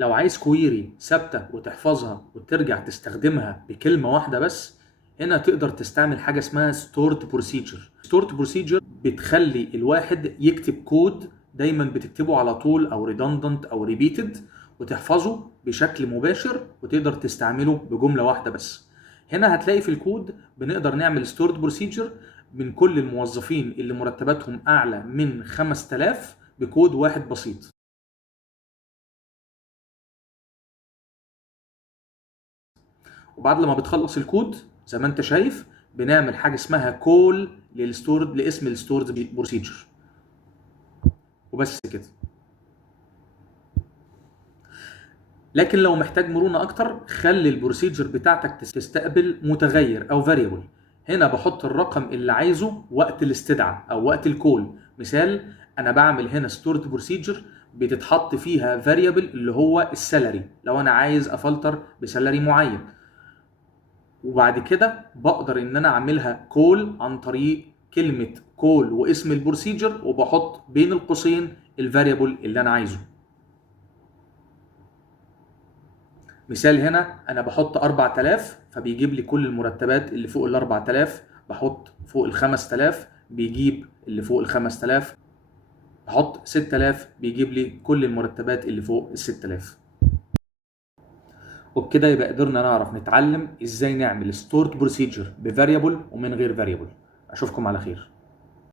لو عايز كويري ثابته وتحفظها وترجع تستخدمها بكلمه واحده بس، هنا تقدر تستعمل حاجه اسمها ستورد بروسيجر. ستورد بروسيجر بتخلي الواحد يكتب كود دايما بتكتبه على طول او ريدندنت او ريبيتد، وتحفظه بشكل مباشر وتقدر تستعمله بجمله واحده بس. هنا هتلاقي في الكود بنقدر نعمل ستورد بروسيجر من كل الموظفين اللي مرتباتهم اعلى من 5000 بكود واحد بسيط. وبعد لما بتخلص الكود زي ما انت شايف بنعمل حاجه اسمها كول للستورد لاسم الستورد بروسيجر، وبس كده. لكن لو محتاج مرونه اكتر، خلي البروسيجر بتاعتك تستقبل متغير او فاريبل. هنا بحط الرقم اللي عايزه وقت الاستدعاء او وقت الكول. مثال، انا بعمل هنا ستورد بروسيجر بتتحط فيها فاريبل اللي هو السالري لو انا عايز افلتر بسالري معين، وبعد كده بقدر ان انا اعملها كول عن طريق كلمة كول واسم البروسيجر، وبحط بين القوسين الفاريبل اللي انا عايزه. مثال، هنا انا بحط 4000 فبيجيب لي كل المرتبات اللي فوق ال 4000، بحط فوق ال 5000 بيجيب اللي فوق ال 5000، بحط 6000 بيجيب لي كل المرتبات اللي فوق ال 6000. وبكده يبقى قدرنا نعرف نتعلم ازاي نعمل ستورد بروسيجر بفاريبل ومن غير فاريبل. اشوفكم على خير.